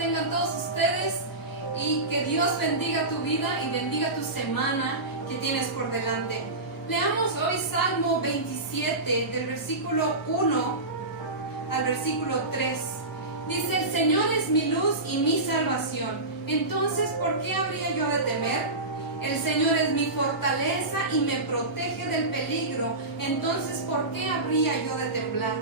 tengan todos ustedes y que Dios bendiga tu vida y bendiga tu semana que tienes por delante. Leamos hoy Salmo 27 del versículo 1 al versículo 3. Dice: el Señor es mi luz y mi salvación. Entonces, ¿por qué habría yo de temer? El Señor es mi fortaleza y me protege del peligro. Entonces, ¿por qué habría yo de temblar?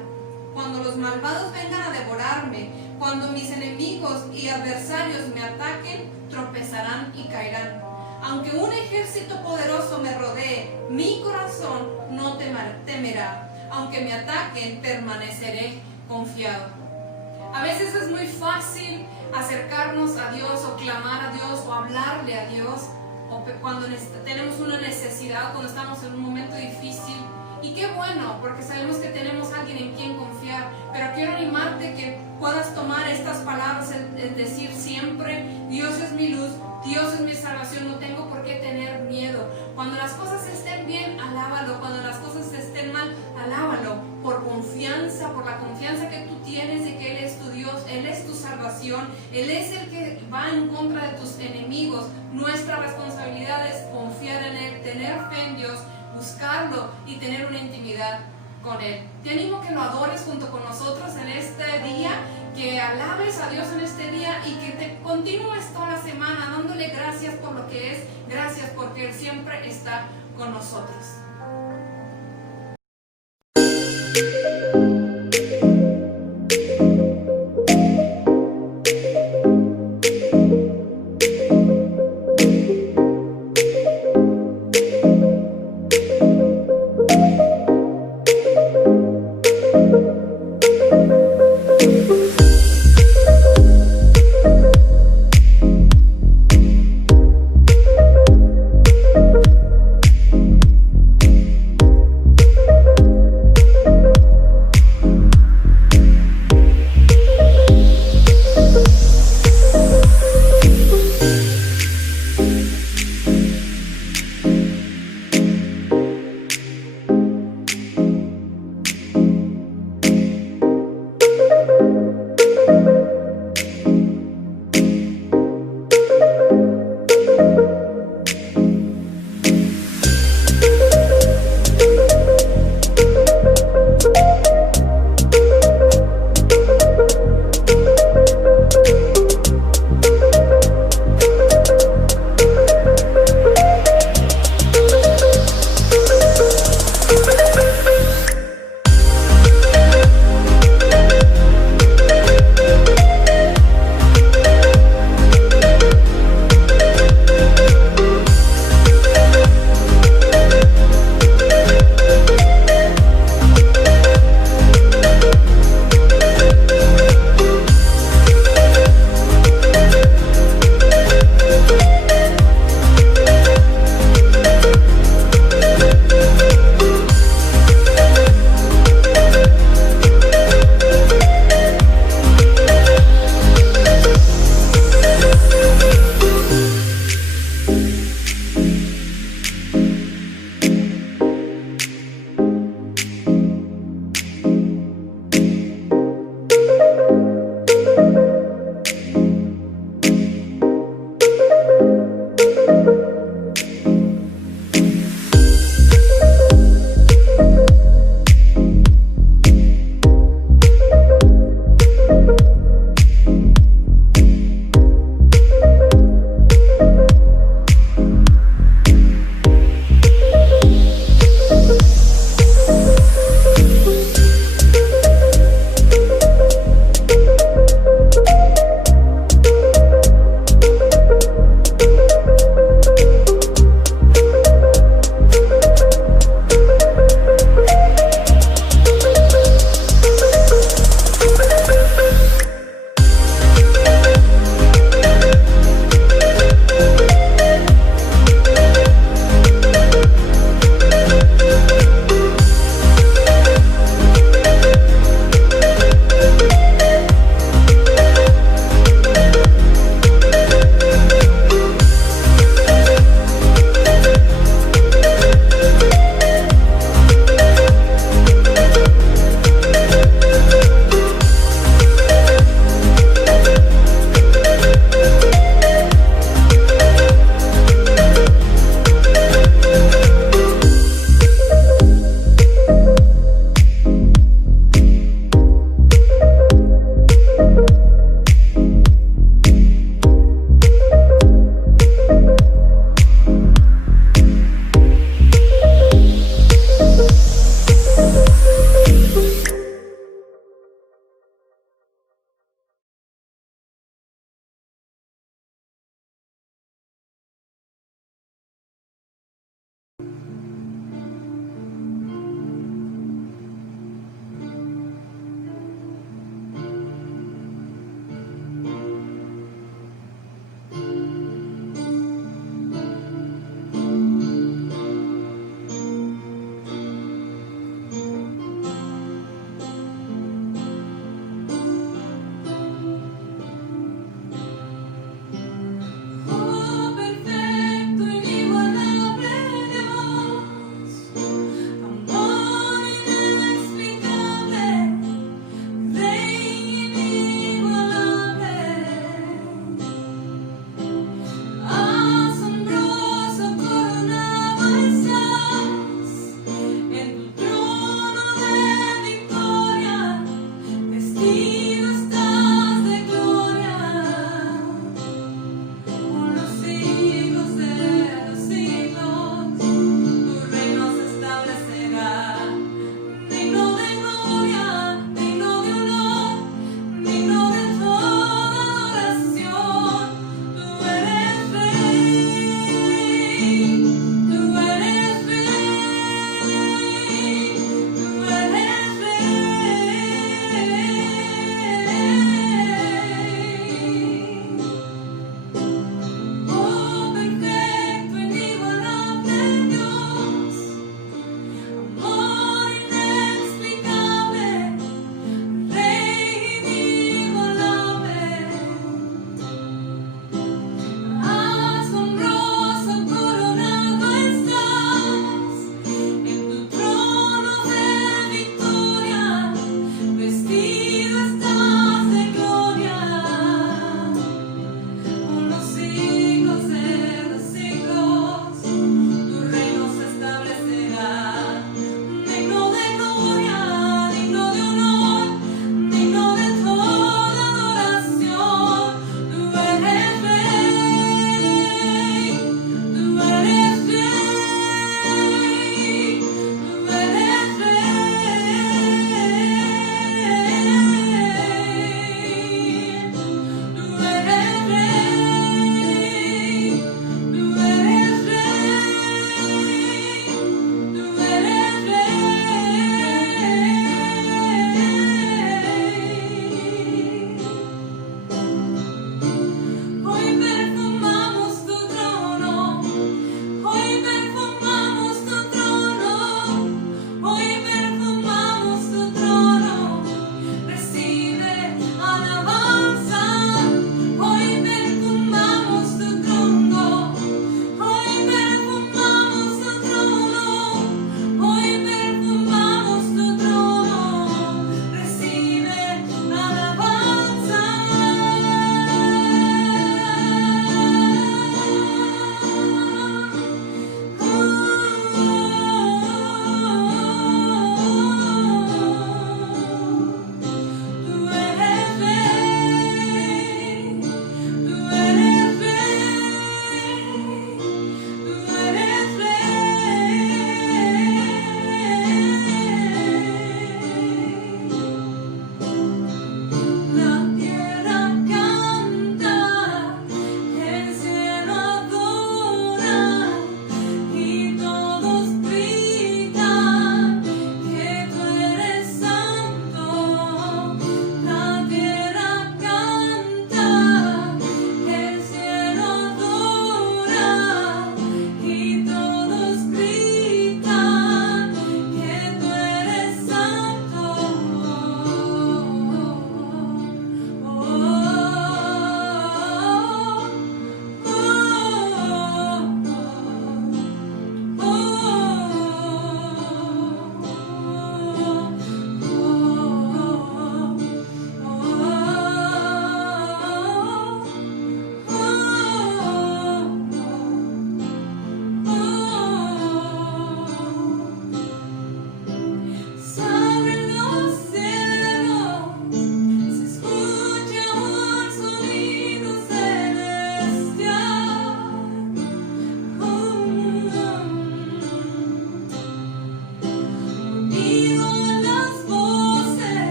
Cuando los malvados vengan a devorarme, cuando mis enemigos y adversarios me ataquen, tropezarán y caerán. Aunque un ejército poderoso me rodee, mi corazón no temerá. Aunque me ataquen, permaneceré confiado. A veces es muy fácil acercarnos a Dios o clamar a Dios o hablarle a Dios o cuando tenemos una necesidad, cuando estamos en un momento difícil. Y qué bueno, porque sabemos que tenemos a alguien en quien confiar. Pero quiero animarte que puedas tomar estas palabras, el decir siempre: Dios es mi luz, Dios es mi salvación, no tengo por qué tener miedo. Cuando las cosas estén bien, alábalo. Cuando las cosas estén mal, alábalo. Por confianza, por la confianza que tú tienes de que Él es tu Dios, Él es tu salvación, Él es el que va en contra de tus enemigos. Nuestra responsabilidad es confiar en Él, tener fe en Dios, buscarlo y tener una intimidad con Él. Te animo que lo adores junto con nosotros en este día, que alabes a Dios en este día y que te continúes toda la semana dándole gracias por lo que es, gracias porque Él siempre está con nosotros.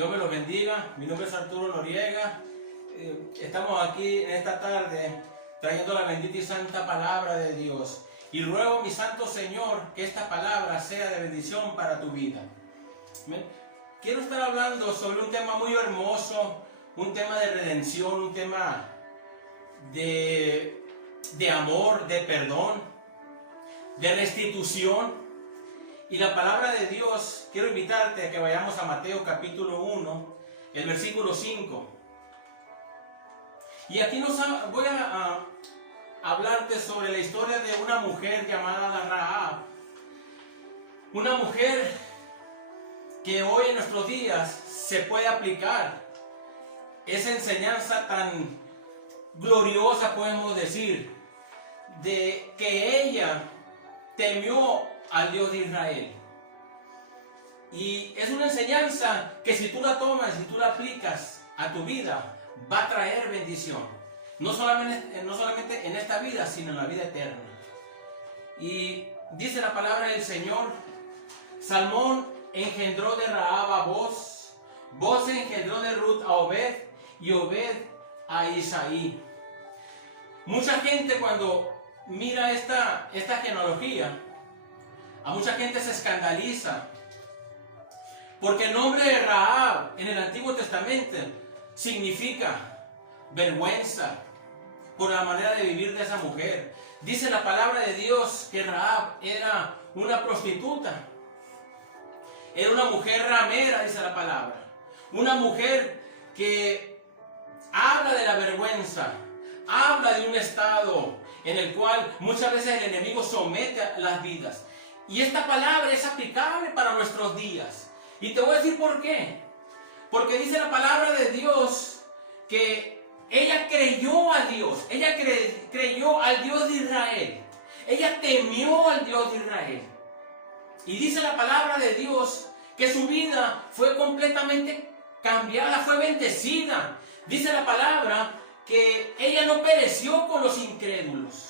Dios me los bendiga. Mi nombre es Arturo Noriega. Estamos aquí en esta tarde trayendo la bendita y santa palabra de Dios. Y ruego, mi santo Señor, que esta palabra sea de bendición para tu vida. Quiero estar hablando sobre un tema muy hermoso, un tema de redención, un tema de amor, de perdón, de restitución. Y la palabra de Dios, quiero invitarte a que vayamos a Mateo capítulo 1, el versículo 5. Y aquí voy a hablarte sobre la historia de una mujer llamada Rahab. Una mujer que hoy en nuestros días se puede aplicar esa enseñanza tan gloriosa, podemos decir, de que ella temió al Dios de Israel. Y es una enseñanza que si tú la tomas, si tú la aplicas a tu vida, va a traer bendición. No solamente en esta vida, sino en la vida eterna. Y dice la palabra del Señor: Salmón engendró de Rahab a Boz, Boz engendró de Ruth a Obed, y Obed a Isaí. Mucha gente, cuando mira esta genealogía, a mucha gente se escandaliza, porque el nombre de Rahab en el Antiguo Testamento significa vergüenza por la manera de vivir de esa mujer. Dice la palabra de Dios que Rahab era una prostituta, era una mujer ramera, dice la palabra, una mujer que habla de la vergüenza, habla de un estado en el cual muchas veces el enemigo somete a las vidas. Y esta palabra es aplicable para nuestros días. Y te voy a decir por qué. Porque dice la palabra de Dios que ella creyó a Dios. Ella creyó al Dios de Israel. Ella temió al Dios de Israel. Y dice la palabra de Dios que su vida fue completamente cambiada, fue bendecida. Dice la palabra que ella no pereció con los incrédulos.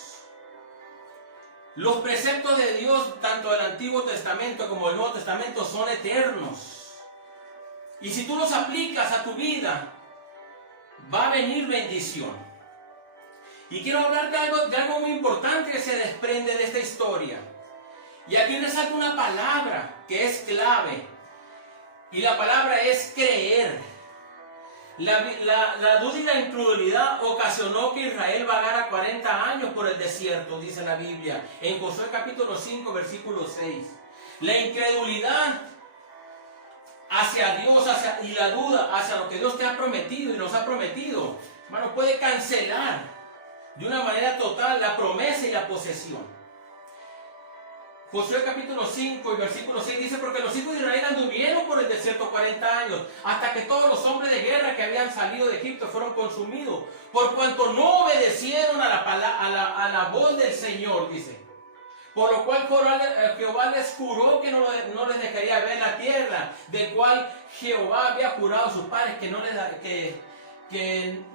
Los preceptos de Dios, tanto del Antiguo Testamento como del Nuevo Testamento, son eternos. Y si tú los aplicas a tu vida, va a venir bendición. Y quiero hablar de algo muy importante que se desprende de esta historia. Y aquí resalta una palabra que es clave. Y la palabra es creer. La duda y la incredulidad ocasionó que Israel vagara 40 años por el desierto, dice la Biblia, en Josué capítulo 5, versículo 6. La incredulidad hacia Dios y la duda hacia lo que Dios te ha prometido y nos ha prometido, hermano, puede cancelar de una manera total la promesa y la posesión. Josué capítulo 5 y versículo 6 dice: porque los hijos de Israel anduvieron por el desierto 40 años, hasta que todos los hombres de guerra que habían salido de Egipto fueron consumidos, por cuanto no obedecieron a la voz del Señor, dice. Por lo cual Jehová les juró que no les dejaría ver la tierra, del cual Jehová había jurado a sus padres que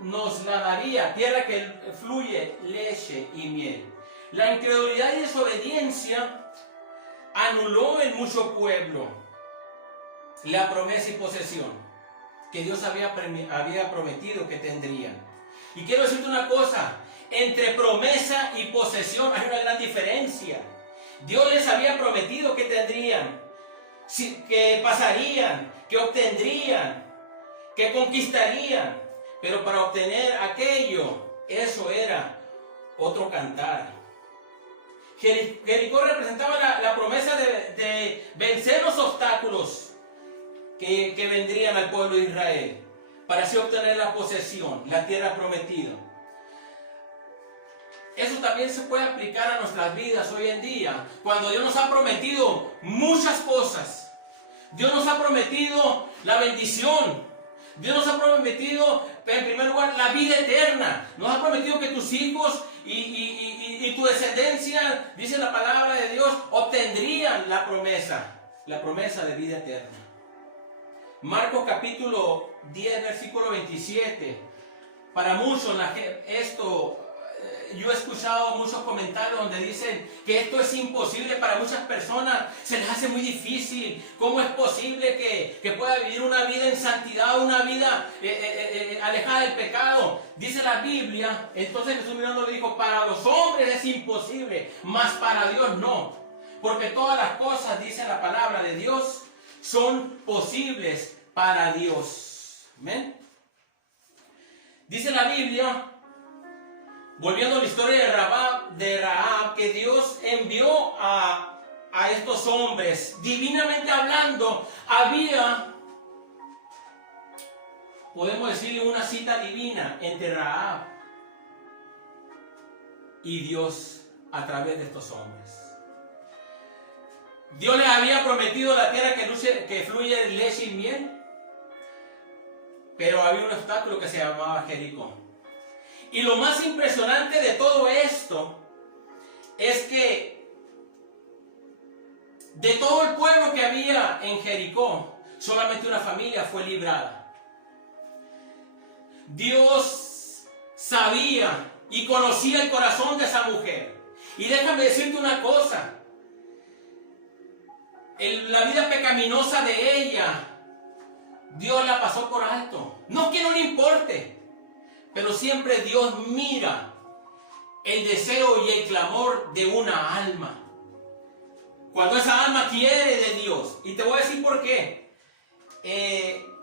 nos la daría, tierra que fluye leche y miel. La incredulidad y desobediencia anuló en mucho pueblo la promesa y posesión que Dios había prometido que tendrían. Y quiero decirte una cosa: entre promesa y posesión hay una gran diferencia. Dios les había prometido que tendrían, que pasarían, que obtendrían, que conquistarían, pero para obtener aquello, eso era otro cantar. Jericó representaba la promesa de vencer los obstáculos que vendrían al pueblo de Israel para así obtener la posesión, la tierra prometida. Eso también se puede aplicar a nuestras vidas hoy en día, cuando Dios nos ha prometido muchas cosas. Dios nos ha prometido la bendición. Dios nos ha prometido, en primer lugar, la vida eterna. Nos ha prometido que tus hijos y tu descendencia, dice la palabra de Dios, obtendrían la promesa de vida eterna. Marcos capítulo 10, versículo 27. Para muchos esto yo he escuchado muchos comentarios donde dicen que esto es imposible para muchas personas, se les hace muy difícil. ¿Cómo es posible que pueda vivir una vida en santidad, una vida alejada del pecado? Dice la Biblia, entonces Jesús mirando le dijo, para los hombres es imposible, mas para Dios no. Porque todas las cosas, dice la palabra de Dios, son posibles para Dios. ¿Amén? Dice la Biblia, volviendo a la historia de Rahab, que Dios envió a estos hombres, divinamente hablando, había, podemos decirle, una cita divina entre Rahab y Dios a través de estos hombres. Dios les había prometido la tierra que fluye leche y miel, pero había un obstáculo que se llamaba Jericó. Y lo más impresionante de todo esto es que de todo el pueblo que había en Jericó, solamente una familia fue librada. Dios sabía y conocía el corazón de esa mujer. Y déjame decirte una cosa, la vida pecaminosa de ella, Dios la pasó por alto. No que no le importe, pero siempre Dios mira el deseo y el clamor de una alma. Cuando esa alma quiere de Dios. Y te voy a decir por qué. En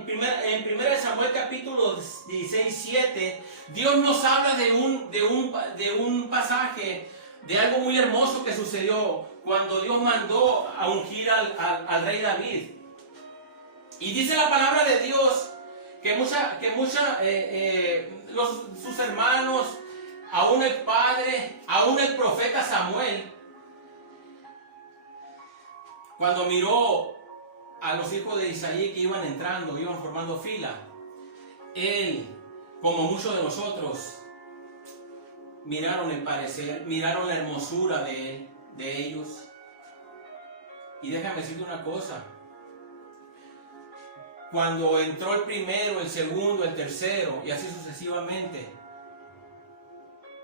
1 Samuel capítulo 16, 7, Dios nos habla de un pasaje, de algo muy hermoso que sucedió cuando Dios mandó a ungir al rey David. Y dice la palabra de Dios que sus hermanos, aún el padre, aún el profeta Samuel, cuando miró a los hijos de Isaí que iban entrando, iban formando fila, él, como muchos de nosotros, miraron el parecer, miraron la hermosura de ellos. Y déjame decirte una cosa. Cuando entró el primero, el segundo, el tercero, y así sucesivamente,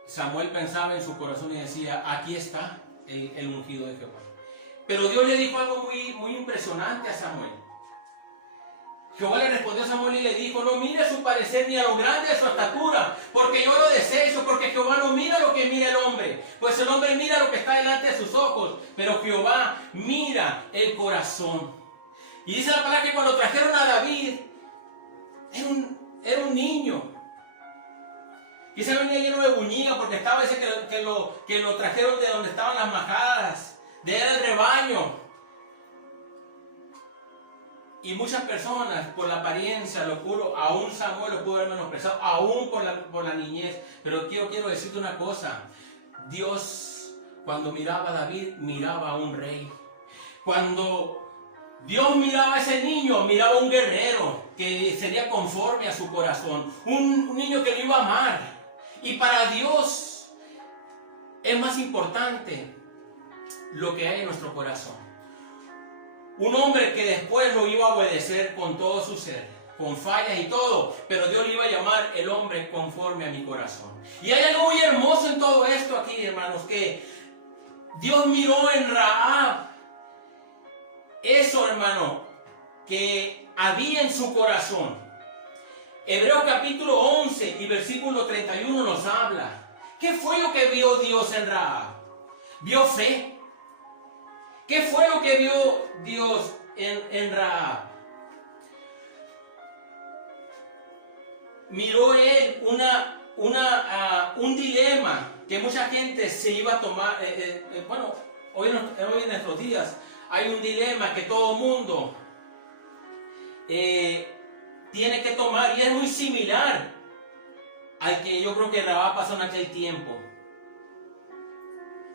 Samuel pensaba en su corazón y decía, aquí está el ungido de Jehová. Pero Dios le dijo algo muy impresionante a Samuel. Jehová le respondió a Samuel y le dijo, no mire su parecer ni a lo grande de su estatura, porque yo lo desecho, porque Jehová no mira lo que mira el hombre, pues el hombre mira lo que está delante de sus ojos, pero Jehová mira el corazón. Y dice la palabra que cuando trajeron a David, era un niño. Quizá venía lleno de buñiga, porque estaba, dice que lo trajeron de donde estaban las majadas, de el rebaño. Y muchas personas, por la apariencia, lo puro, aún Samuel lo pudo haber menospreciado, aún por la niñez. Pero quiero decirte una cosa, Dios, cuando miraba a David, miraba a un rey. Cuando Dios miraba a ese niño, miraba a un guerrero que sería conforme a su corazón, un niño que lo iba a amar. Y para Dios es más importante lo que hay en nuestro corazón. Un hombre que después lo iba a obedecer con todo su ser, con fallas y todo, pero Dios le iba a llamar el hombre conforme a mi corazón. Y hay algo muy hermoso en todo esto aquí, hermanos, que Dios miró en Rahab eso, hermano, que había en su corazón. Hebreos capítulo 11 y versículo 31 nos habla. ¿Qué fue lo que vio Dios en Rahab? ¿Vio fe? ¿Qué fue lo que vio Dios en Rahab? Miró él un dilema que mucha gente se iba a tomar. Hoy en nuestros días hay un dilema que todo mundo tiene que tomar, y es muy similar al que yo creo que Rahab pasó en aquel tiempo.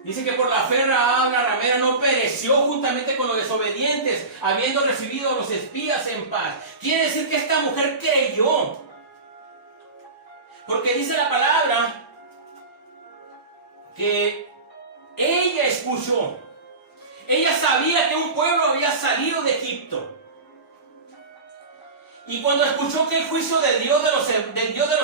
Dice que por la fe Rahab la ramera no pereció juntamente con los desobedientes, habiendo recibido a los espías en paz. Quiere decir que esta mujer creyó, porque dice la palabra que ella escuchó. Ella sabía que un pueblo había salido de Egipto. Y cuando escuchó que el juicio del Dios de los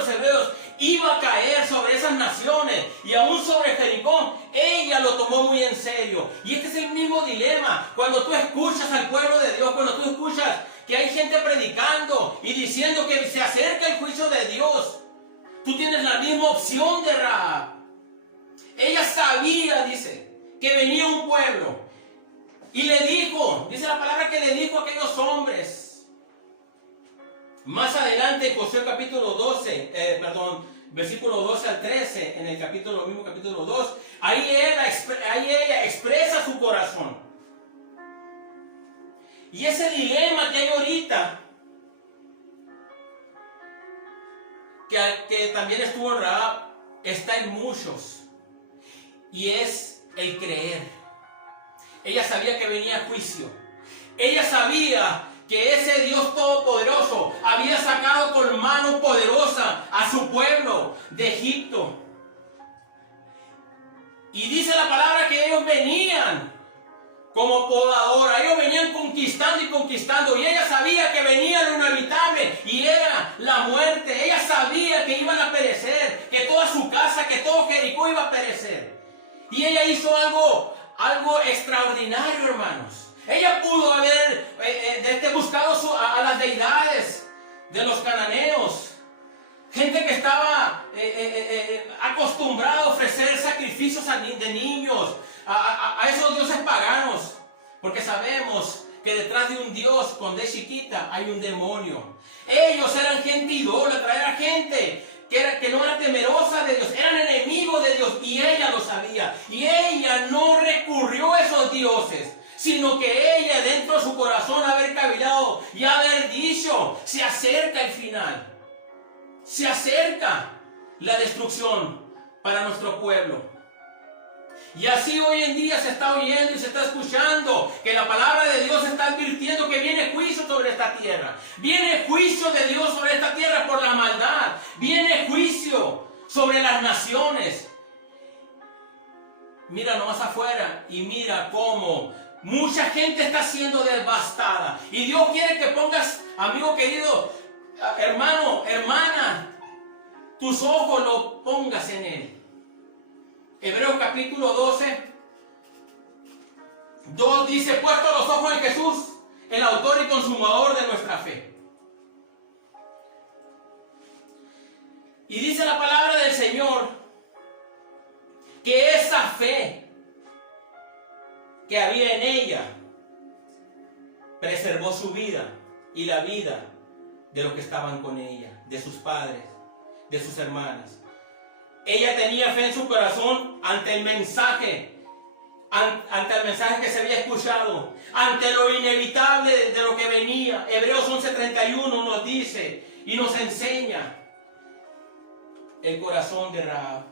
hebreos iba a caer sobre esas naciones y aún sobre Jericó, ella lo tomó muy en serio. Y este es el mismo dilema. Cuando tú escuchas al pueblo de Dios, cuando tú escuchas que hay gente predicando y diciendo que se acerca el juicio de Dios, tú tienes la misma opción de Rahab. Ella sabía, dice, que venía un pueblo. Y le dijo, dice la palabra que le dijo a aquellos hombres. Más adelante en Josué capítulo 12, versículo 12 al 13, en el mismo capítulo 2, ahí ella expresa su corazón. Y ese dilema que hay ahorita, que también estuvo en Rahab, está en muchos. Y es el creer. Ella sabía que venía juicio. Ella sabía que ese Dios todopoderoso había sacado con mano poderosa a su pueblo de Egipto. Y dice la palabra que ellos venían como podadora. Ellos venían conquistando y conquistando. Y ella sabía que venía lo inevitable y era la muerte. Ella sabía que iban a perecer, que toda su casa, que todo Jericó iba a perecer. Y ella hizo algo extraordinario, hermanos. Ella pudo haber buscado a las deidades de los cananeos. Gente que estaba acostumbrada a ofrecer sacrificios de niños a esos dioses paganos. Porque sabemos que detrás de un dios con D chiquita hay un demonio. Ellos eran gente idólatra, era gente que no era temerosa de Dios, eran enemigos de Dios y ella lo sabía. Y ella no recurrió a esos dioses, sino que ella dentro de su corazón haber cavilado y haber dicho, se acerca el final. Se acerca la destrucción para nuestro pueblo. Y así hoy en día se está oyendo y se está escuchando que la palabra de Dios está advirtiendo que viene juicio sobre esta tierra. Viene juicio de Dios sobre esta tierra por la maldad. Viene juicio sobre las naciones. Mira nomás afuera y mira cómo mucha gente está siendo devastada. Y Dios quiere que pongas, amigo querido, hermano, hermana, tus ojos los pongas en Él. Hebreos capítulo 12, 2 dice, puesto los ojos en Jesús, el autor y consumador de nuestra fe. Y dice la palabra del Señor, que esa fe que había en ella, preservó su vida y la vida de los que estaban con ella, de sus padres, de sus hermanas. Ella tenía fe en su corazón ante el mensaje que se había escuchado, ante lo inevitable de lo que venía. Hebreos 11:31 nos dice y nos enseña el corazón de Rahab.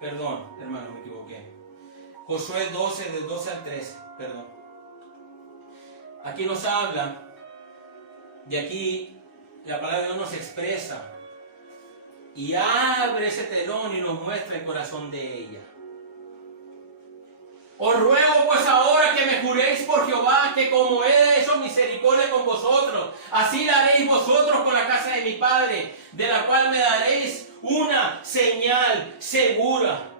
Perdón, hermano, me equivoqué. Josué 12, del 12 al 13, perdón. Aquí nos habla. De aquí la palabra de Dios nos expresa y abre ese telón y nos muestra el corazón de ella. Os ruego pues ahora que me juréis por Jehová que como he hecho misericordia con vosotros, así la haréis vosotros con la casa de mi padre, de la cual me daréis una señal segura.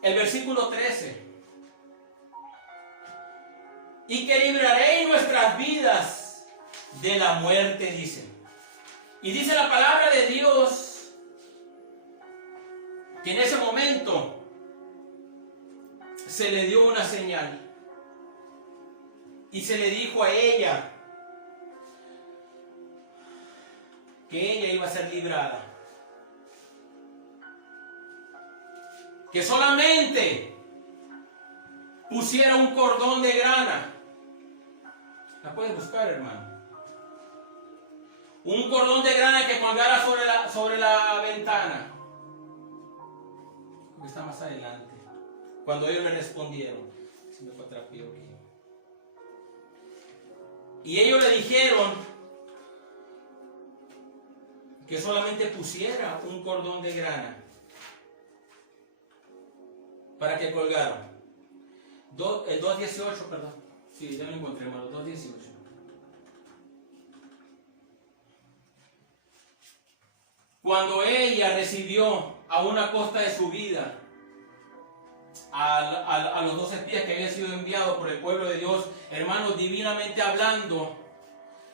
El versículo 13. Y que libraréis nuestras vidas de la muerte, dice. Y dice la palabra de Dios que en ese momento se le dio una señal y se le dijo a ella que ella iba a ser librada, que solamente pusiera un cordón de grana. La puedes buscar, hermano. Un cordón de grana que colgara sobre la ventana. Está más adelante. Cuando ellos le respondieron. Se me fue atrapio aquí. Y ellos le dijeron que solamente pusiera un cordón de grana para que colgaran. El 2.18, perdón. Sí, ya lo encontré, hermano. 2.18. cuando ella recibió a una costa de su vida a los 2 espías que habían sido enviados por el pueblo de Dios, hermanos, divinamente hablando,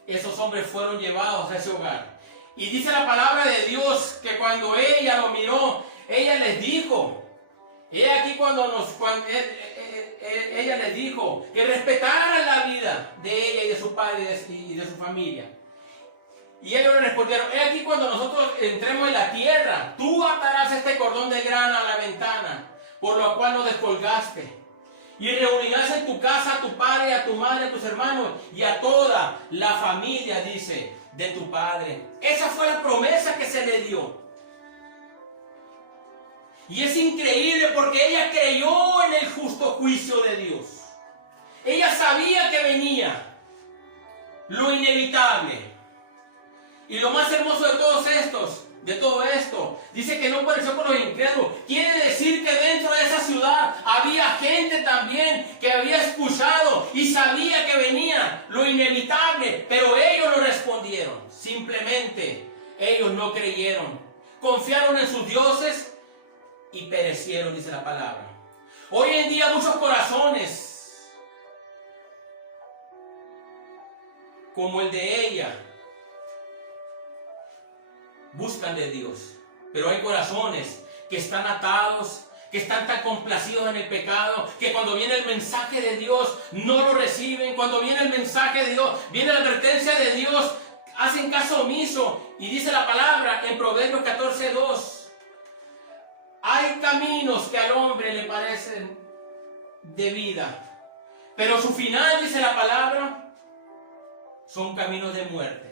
esos hombres fueron llevados a ese hogar. Y dice la palabra de Dios que cuando ella lo miró, ella les dijo, ella les dijo que respetaran la vida de ella y de su padre y de su familia. Y ellos le respondieron, he aquí cuando nosotros entremos en la tierra, tú atarás este cordón de grana a la ventana, por lo cual nos descolgaste. Y reunirás en tu casa a tu padre, a tu madre, a tus hermanos y a toda la familia, dice, de tu padre. Esa fue la promesa que se le dio. Y es increíble porque ella creyó en el justo juicio de Dios. Ella sabía que venía lo inevitable. Y lo más hermoso de todo esto, dice que no pareció con los incrédulos. Quiere decir que dentro de esa ciudad había gente también que había escuchado y sabía que venía lo inevitable, pero ellos no respondieron. Simplemente ellos no creyeron. Confiaron en sus dioses y perecieron, dice la palabra. Hoy en día muchos corazones, como el de ella, buscan de Dios, pero hay corazones que están atados, que están tan complacidos en el pecado, que cuando viene el mensaje de Dios no lo reciben. Cuando viene el mensaje de Dios, viene la advertencia de Dios, hacen caso omiso. Y dice la palabra en Proverbios 14:2, hay caminos que al hombre le parecen de vida, pero su final, dice la palabra, son caminos de muerte.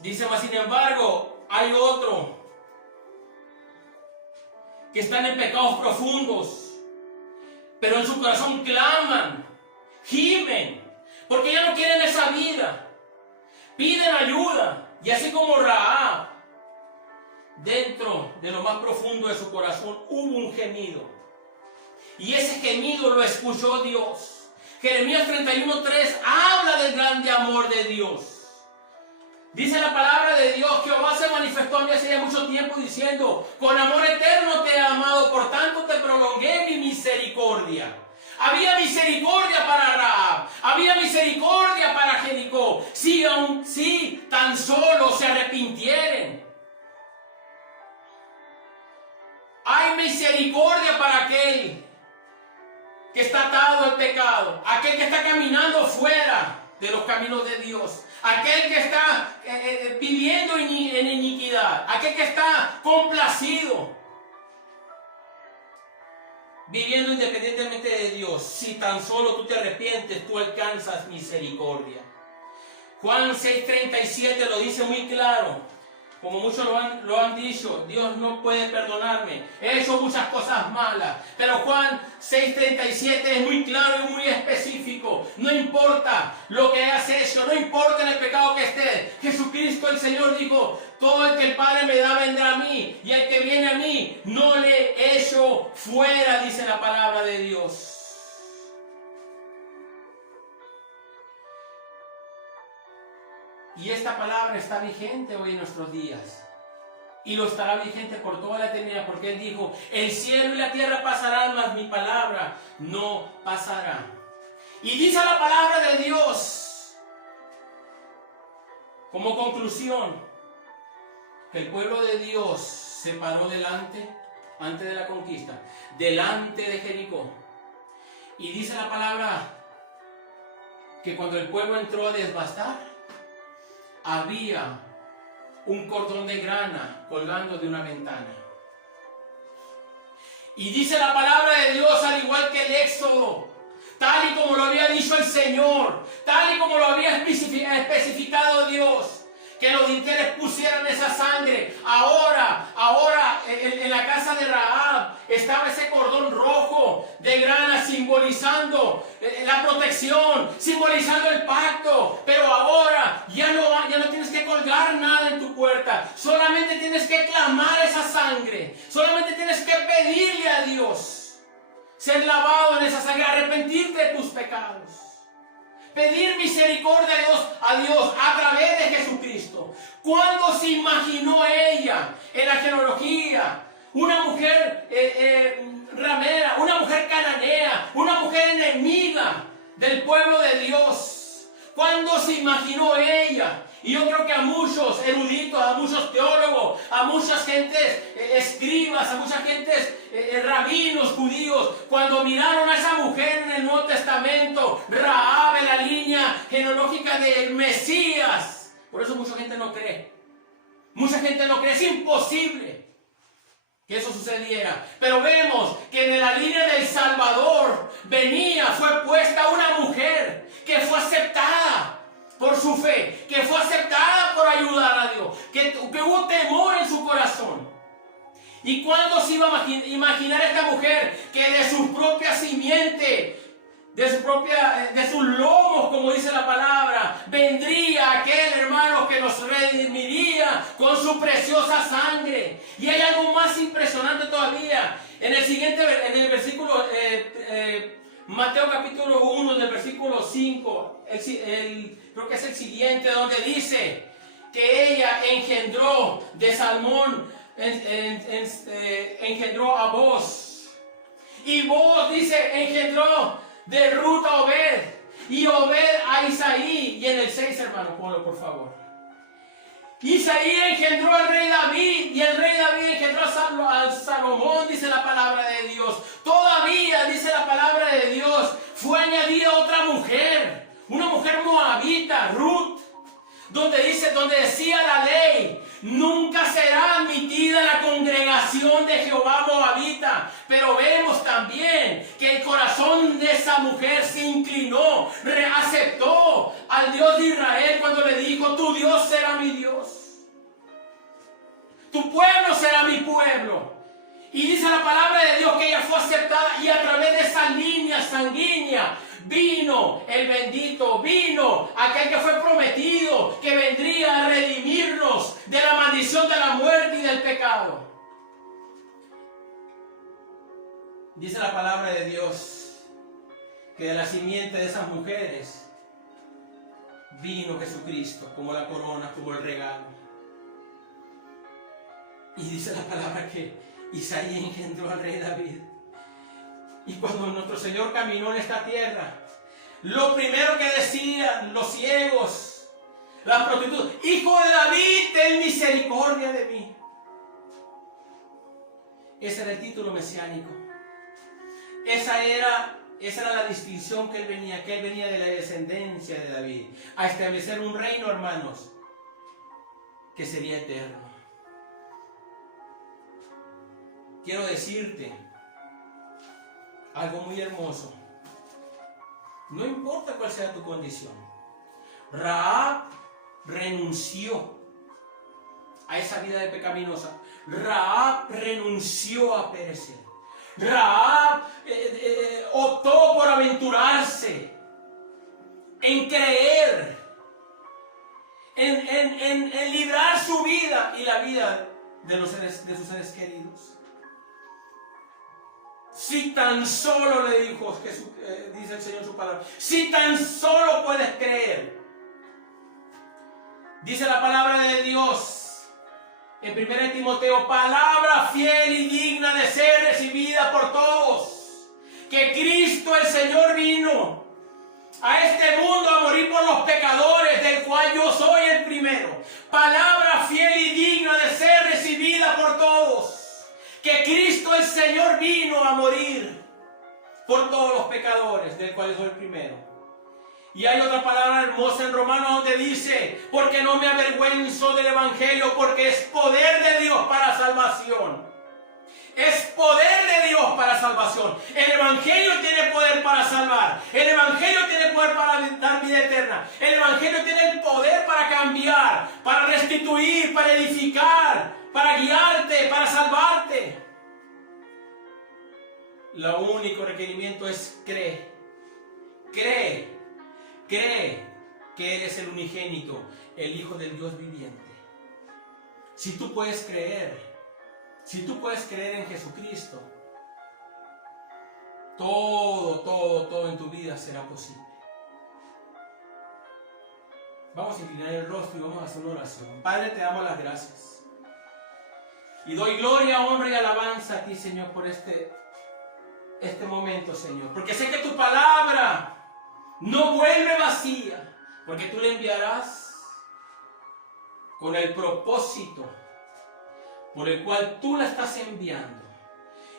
Dice, mas sin embargo, hay otro que están en pecados profundos, pero en su corazón claman, gimen, porque ya no quieren esa vida, piden ayuda, y así como Rahab, dentro de lo más profundo de su corazón hubo un gemido, y ese gemido lo escuchó Dios. Jeremías 31:3 habla del grande amor de Dios. Dice la palabra de Dios, Jehová se manifestó a mí hace ya mucho tiempo diciendo, con amor eterno te he amado, por tanto te prolongué mi misericordia. Había misericordia para Rahab, había misericordia para Jericó, si tan solo se arrepintieren. Hay misericordia para aquel que está atado al pecado, aquel que está caminando fuera de los caminos de Dios, aquel que está viviendo en iniquidad, aquel que está complacido, viviendo independientemente de Dios. Si tan solo tú te arrepientes, tú alcanzas misericordia. Juan 6:37 lo dice muy claro. Como muchos lo han dicho, Dios no puede perdonarme. He hecho muchas cosas malas. Pero Juan 6:37 es muy claro y muy específico. No importa lo que hayas hecho, no importa en el pecado que estés. Jesucristo el Señor dijo, todo el que el Padre me da vendrá a mí. Y el que viene a mí no le echo fuera, dice la palabra de Dios. Y esta palabra está vigente hoy en nuestros días. Y lo estará vigente por toda la eternidad, porque Él dijo, el cielo y la tierra pasarán, mas mi palabra no pasará. Y dice la palabra de Dios, como conclusión, que el pueblo de Dios se paró antes de la conquista, delante de Jericó. Y dice la palabra que cuando el pueblo entró a desbastar, había un cordón de grana colgando de una ventana. Y dice la palabra de Dios, al igual que el Éxodo, tal y como lo había dicho el Señor, tal y como lo había especificado Dios, que los dinteles pusieran esa sangre. Ahora, en la casa de Rahab estaba ese cordón rojo de grana simbolizando la protección, simbolizando el pacto. Pero ahora ya no tienes que colgar nada en tu puerta, solamente tienes que clamar esa sangre, solamente tienes que pedirle a Dios ser lavado en esa sangre, arrepentirte de tus pecados. pedir misericordia a Dios a través de Jesucristo. ¿Cuándo se imaginó ella en la genealogía una mujer ramera, una mujer cananea, una mujer enemiga del pueblo de Dios? ¿Cuándo se imaginó ella? Y yo creo que a muchos eruditos, a muchos teólogos, a muchas gentes escribas, a muchas gentes rabinos judíos, cuando miraron a esa mujer en el Nuevo Testamento, Rahab, en la línea genealógica del Mesías, por eso mucha gente no cree. Mucha gente no cree, es imposible que eso sucediera. Pero vemos que en la línea del Salvador fue puesta una mujer que fue aceptada por su fe, que fue aceptada por ayudar a Dios, que hubo temor en su corazón. ¿Y cuándo se iba a imaginar esta mujer que de su propia simiente, de sus lomos, como dice la palabra, vendría aquel hermano que nos redimiría con su preciosa sangre? Y hay algo más impresionante todavía. En el versículo Mateo capítulo 1, del versículo 5, creo que es el siguiente, donde dice que ella engendró de Salmón, engendró a Boz. Y Boz, dice, engendró de Ruth a Obed, y Obed a Isaí. Y en el 6, hermano, ponlo por favor. Isaí engendró al rey David, y el rey David engendró a Salomón, dice la palabra de Dios. Todavía, dice la palabra de Dios, fue añadida otra mujer, una mujer moabita, Ruth, donde decía la ley: nunca será admitida la congregación de Jehová moabita. Pero vemos también que el corazón de esa mujer se inclinó, aceptó al Dios de Israel cuando le dijo: tu Dios será mi Dios, tu pueblo será mi pueblo. Y dice la palabra de Dios que ella fue aceptada, y a través de esa línea sanguínea vino el bendito, vino aquel que fue prometido, que vendría a redimirnos de la maldición de la muerte y del pecado. Dice la palabra de Dios que de la simiente de esas mujeres vino Jesucristo como la corona, como el regalo. Y dice la palabra que Isaí engendró al rey David. Y cuando nuestro Señor caminó en esta tierra, lo primero que decían los ciegos, las prostitutas: hijo de David, ten misericordia de mí. Ese era el título mesiánico. Esa era la distinción que él venía de la descendencia de David, a establecer un reino, hermanos, que sería eterno. Quiero decirte algo muy hermoso. No importa cuál sea tu condición, Rahab renunció a esa vida de pecaminosa. Rahab renunció a perecer. Rahab optó por aventurarse en creer, en librar su vida y la vida de sus seres queridos. Si tan solo, le dijo Jesús, dice el Señor en su palabra, si tan solo puedes creer. Dice la palabra de Dios en 1 Timoteo, palabra fiel y digna de ser recibida por todos, que Cristo el Señor vino a este mundo a morir por los pecadores, del cual yo soy el primero. Palabra fiel y digna de ser recibida por todos, que Cristo el Señor vino a morir por todos los pecadores, del cual soy el primero. Y hay otra palabra hermosa en Romanos donde dice: porque no me avergüenzo del Evangelio, porque es poder de Dios para salvación. Es poder de Dios para salvación. El Evangelio tiene poder para salvar. El Evangelio tiene poder para dar vida eterna. El Evangelio tiene el poder para cambiar, para restituir, para edificar, para guiarte, para salvarte. Lo único requerimiento es cree que Él es el unigénito, el Hijo del Dios viviente. Si tú puedes creer en Jesucristo, todo en tu vida será posible. Vamos a inclinar el rostro y vamos a hacer una oración. Padre, te damos las gracias. Y doy gloria, honra y alabanza a ti, Señor, por este momento, Señor. Porque sé que tu palabra no vuelve vacía. Porque tú la enviarás con el propósito por el cual tú la estás enviando.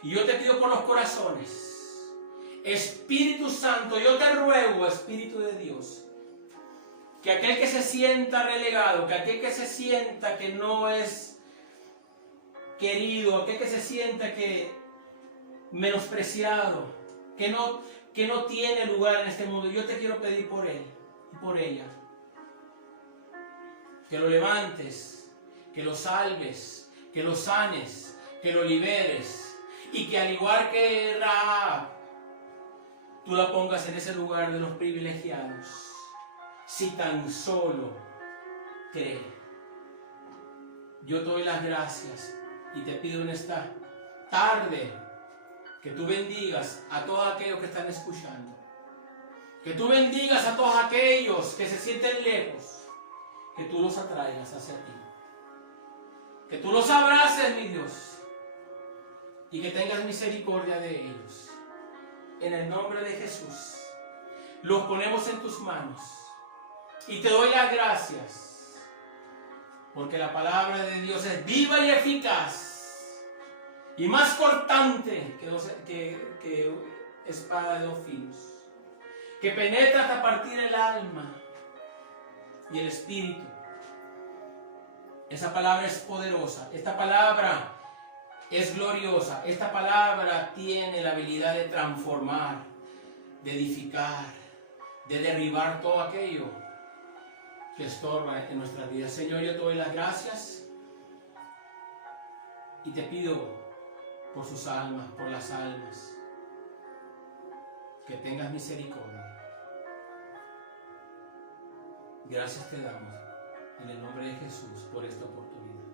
Y yo te pido por los corazones, Espíritu Santo, yo te ruego, Espíritu de Dios, que aquel que se sienta relegado, que aquel que se sienta que no es querido, aquel que se sienta que menospreciado, que no tiene lugar en este mundo, yo te quiero pedir por él y por ella, que lo levantes, que lo salves, que lo sanes, que lo liberes, y que al igual que Rahab, tú la pongas en ese lugar de los privilegiados, si tan solo cree. Yo te doy las gracias y te pido en esta tarde que tú bendigas a todos aquellos que están escuchando, que tú bendigas a todos aquellos que se sienten lejos, que tú los atraigas hacia ti, que tú los abraces, mi Dios, y que tengas misericordia de ellos. En el nombre de Jesús, los ponemos en tus manos y te doy las gracias, porque la palabra de Dios es viva y eficaz y más cortante que espada de dos filos, que penetra hasta partir el alma y el espíritu. Esa palabra es poderosa, esta palabra es gloriosa, esta palabra tiene la habilidad de transformar, de edificar, de derribar todo aquello que estorba en nuestras vidas. Señor, yo te doy las gracias y te pido por sus almas, por las almas, que tengas misericordia. Gracias te damos en el nombre de Jesús por esta oportunidad.